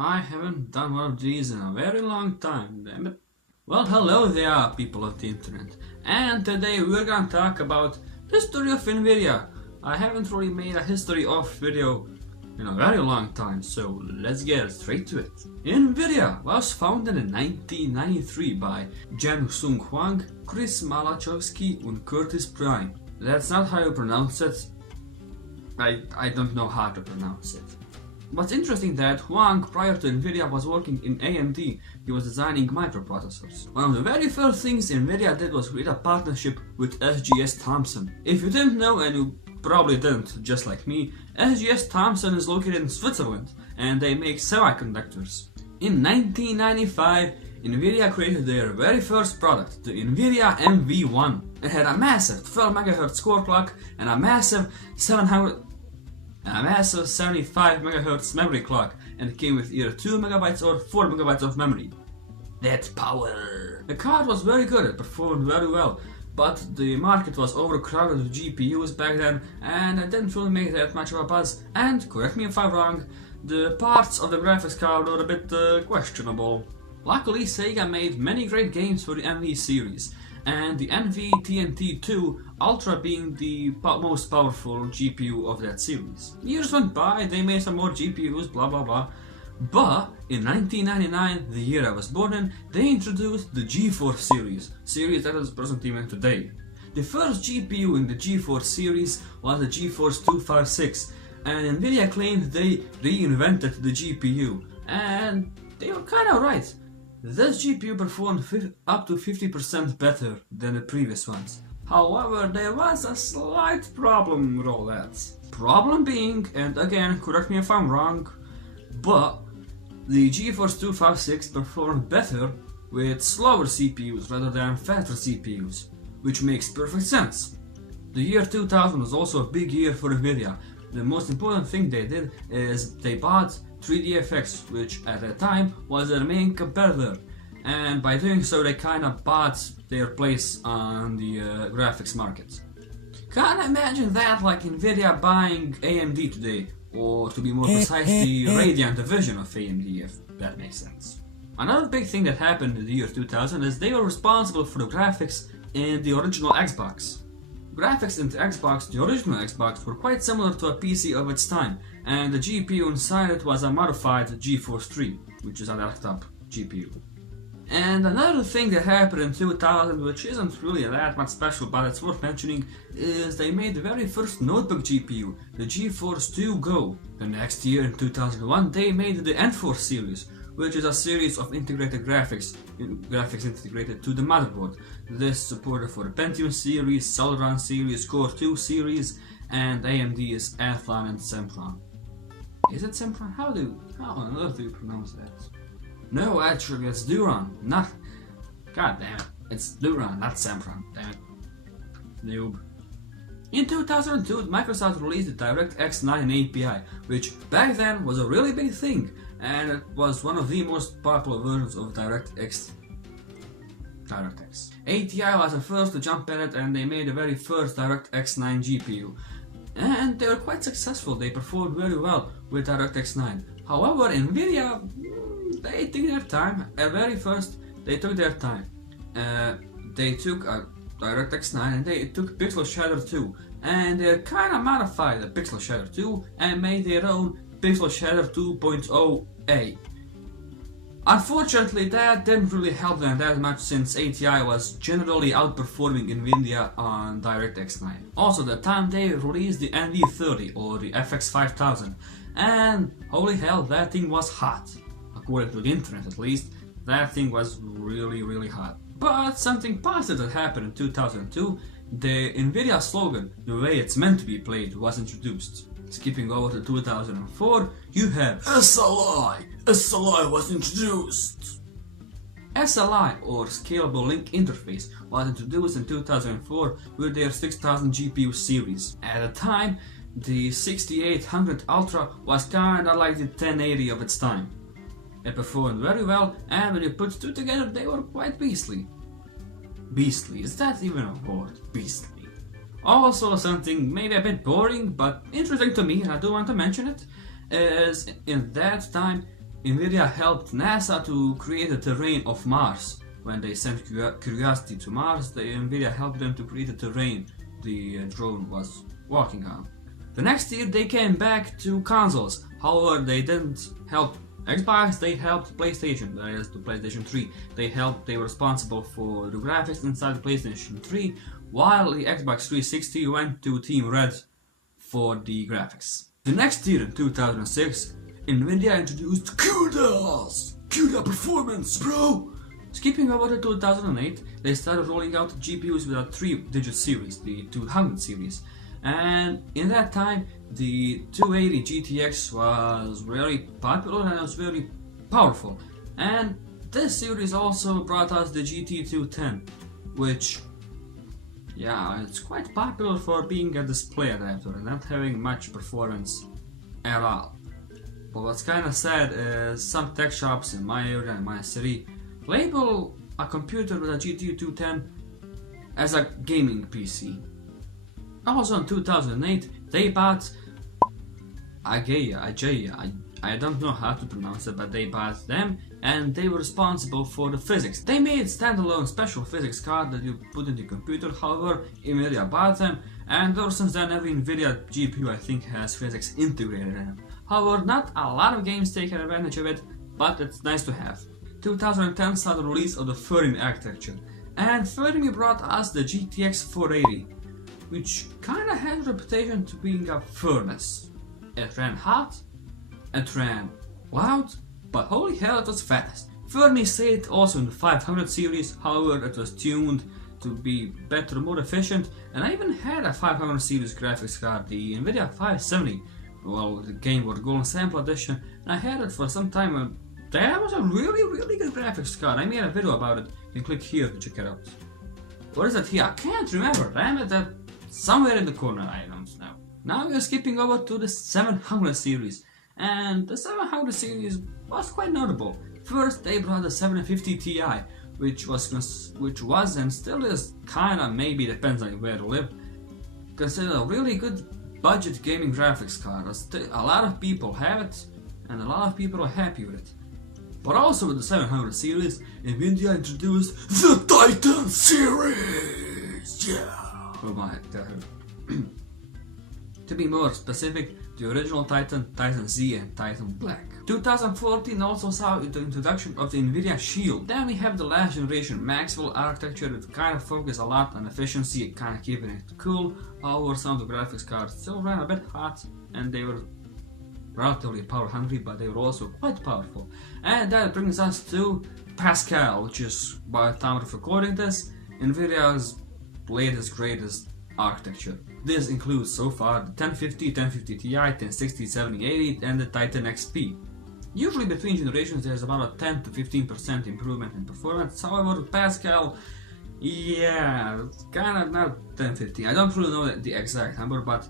I haven't done one of these in a very long time, damn it. Well, hello there, people of the internet. And today we're gonna talk about history of nVidia. I haven't really made a history of video in a very long time, so let's get straight to it. nVidia was founded in 1993 by Jen-Sung Huang, Chris Malachowski and Curtis Prime. That's not how you pronounce it. I don't know how to pronounce it. What's interesting that Huang, prior to nVidia, was working in AMD. He was designing microprocessors. One of the very first things nVidia did was create a partnership with SGS Thomson. If you didn't know, and you probably didn't, just like me, SGS Thomson is located in Switzerland, and they make semiconductors. In 1995, nVidia created their very first product, the nVidia MV1. It had a massive 12 MHz core clock and a massive 75 MHz memory clock, and it came with either 2 MB or 4 MB of memory. That's power! The card was very good, it performed very well, but the market was overcrowded with GPUs back then, and it didn't really make that much of a buzz. And, correct me if I'm wrong, the parts of the graphics card were a bit questionable. Luckily, Sega made many great games for the NV series, and the NV TNT2 Ultra being the most powerful GPU of that series. Years went by, they made some more GPUs, blah blah blah. But in 1999, the year I was born in, they introduced the GeForce series that is present even today. The first GPU in the GeForce series was the GeForce 256, and nVidia claimed they reinvented the GPU, and they were kinda right. This GPU performed up to 50% better than the previous ones. However, there was a slight problem with all that. Problem being, and again, correct me if I'm wrong, but the GeForce 256 performed better with slower CPUs rather than faster CPUs, which makes perfect sense. The year 2000 was also a big year for nVidia. The most important thing they did is they bought 3DFX, which at that time was their main competitor, and by doing so they kinda bought their place on the graphics market. Can't imagine that like nVidia buying AMD today, or to be more precise, the Radeon division of AMD, if that makes sense. Another big thing that happened in the year 2000 is they were responsible for the graphics in the original Xbox. Graphics in the Xbox, the original Xbox, were quite similar to a PC of its time, and the GPU inside it was a modified GeForce 3, which is a desktop GPU. And another thing that happened in 2000, which isn't really that much special but it's worth mentioning, is they made the very first notebook GPU, the GeForce 2 Go. The next year, in 2001, they made the nForce series, which is a series of integrated graphics integrated to the motherboard. This supported for the Pentium series, Celeron series, Core 2 series, and AMD's Athlon and Sempron. Is it Sempron? How on earth do you pronounce that? No, actually it's Duron, not... God damn it, it's Duron, not Sempron, damn it. Noob. In 2002, Microsoft released the DirectX 9 API, which back then was a really big thing, and it was one of the most popular versions of DirectX. ATI was the first to jump at it, and they made the very first DirectX 9 GPU. And they were quite successful, they performed very well with DirectX 9. However, nVidia, they took their time. At very first, they took their time. They took a DirectX 9 and they took Pixel Shader 2, and they kinda modified the Pixel Shader 2 and made their own Pixel Shader 2.0a. Unfortunately, that didn't really help them that much since ATI was generally outperforming nVidia on DirectX 9. Also, the time they released the NV30 or the FX 5000, and holy hell, that thing was hot. According to the internet at least, that thing was really hot. But something positive happened in 2002. The nVidia slogan, the way it's meant to be played, was introduced. Skipping over to 2004, you have SLI! SLI was introduced! SLI, or Scalable Link Interface, was introduced in 2004 with their 6000 GPU series. At the time, the 6800 Ultra was kinda like the 1080 of its time. It performed very well, and when you put two together, they were quite beastly. Beastly, is that even a word? Beastly. Also, something maybe a bit boring, but interesting to me, and I do want to mention it, is in that time, nVidia helped NASA to create the terrain of Mars. When they sent Curiosity to Mars, nVidia helped them to create the terrain the drone was walking on. The next year they came back to consoles. However, they didn't help Xbox, they helped PlayStation, that is the PlayStation 3. They were responsible for the graphics inside the PlayStation 3, while the Xbox 360 went to Team Red for the graphics. The next year, in 2006, nVidia introduced CUDA performance, bro! Skipping over to 2008, they started rolling out GPUs with a 3-digit series, the 200 series. And in that time, the 280 GTX was very popular and was very powerful. And this series also brought us the GT210, which, yeah, it's quite popular for being a display adapter and not having much performance at all. But what's kind of sad is some tech shops in my area, in my city, label a computer with a GT210 as a gaming PC. Also in 2008, they bought Agaya, I don't know how to pronounce it, but they bought them and they were responsible for the physics. They made standalone special physics card that you put in the computer. However, nVidia bought them, and ever since then every nVidia GPU I think has physics integrated in it. However, not a lot of games take advantage of it, but it's nice to have. 2010 saw the release of the Fermi architecture, and Fermi brought us the GTX 480, which kinda had a reputation to being a furnace. It ran hot, it ran loud, but holy hell it was fast. Fermi stayed also in the 500 series, however it was tuned to be better, more efficient, and I even had a 500 series graphics card, the nVidia 570, well, the Game Boy Golden Sample Edition, and I had it for some time. That was a really good graphics card. I made a video about it. You can click here to check it out. What is it here? I can't remember. Damn it, that somewhere in the corner, I don't know. Now we are skipping over to the 700 series, and the 700 series was quite notable. First, they brought the 750 Ti, which was and still is kinda, maybe depends on where you live, considered a really good budget gaming graphics card. A lot of people have it, and a lot of people are happy with it. But also with the 700 series, nVidia introduced the Titan series! Yeah! Oh my god. To be more specific, the original Titan, Titan Z and Titan Black. 2014 also saw the introduction of the nVidia Shield. Then we have the last generation Maxwell architecture that kind of focused a lot on efficiency and kind of keeping it cool. However, some of the graphics cards still ran a bit hot and they were relatively power hungry, but they were also quite powerful. And that brings us to Pascal, which is, by the time of recording this, nVidia's latest greatest architecture. This includes so far the 1050, 1050 Ti, 1060, 7080 and the Titan XP. Usually between generations there's about a 10 to 15% improvement in performance. However, Pascal, yeah, it's kind of not 1050. I don't really know the exact number, but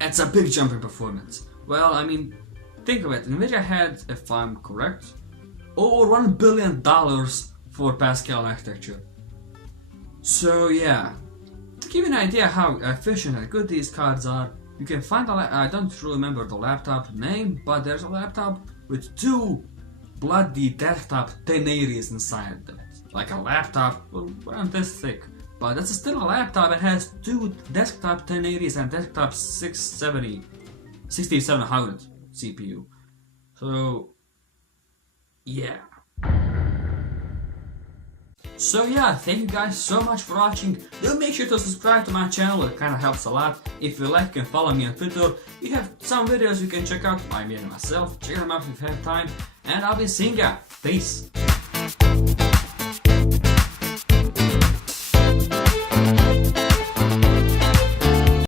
it's a big jump in performance. Well, I mean, think of it. nVidia had, if I'm correct, over $1 billion for Pascal architecture. So yeah, to give you an idea how efficient and good these cards are, you can find I don't really remember the laptop name, but there's a laptop with 2 bloody desktop 1080s inside it. Like a laptop, well, around this thick. But it's still a laptop. It has 2 desktop 1080s and desktop 6700 CPU. So yeah. So yeah, thank you guys so much for watching. Do make sure to subscribe to my channel, it kinda helps a lot. If you like, you can follow me on Twitter. We have some videos you can check out by me and myself. Check them out if you have time. And I'll be seeing ya. Peace.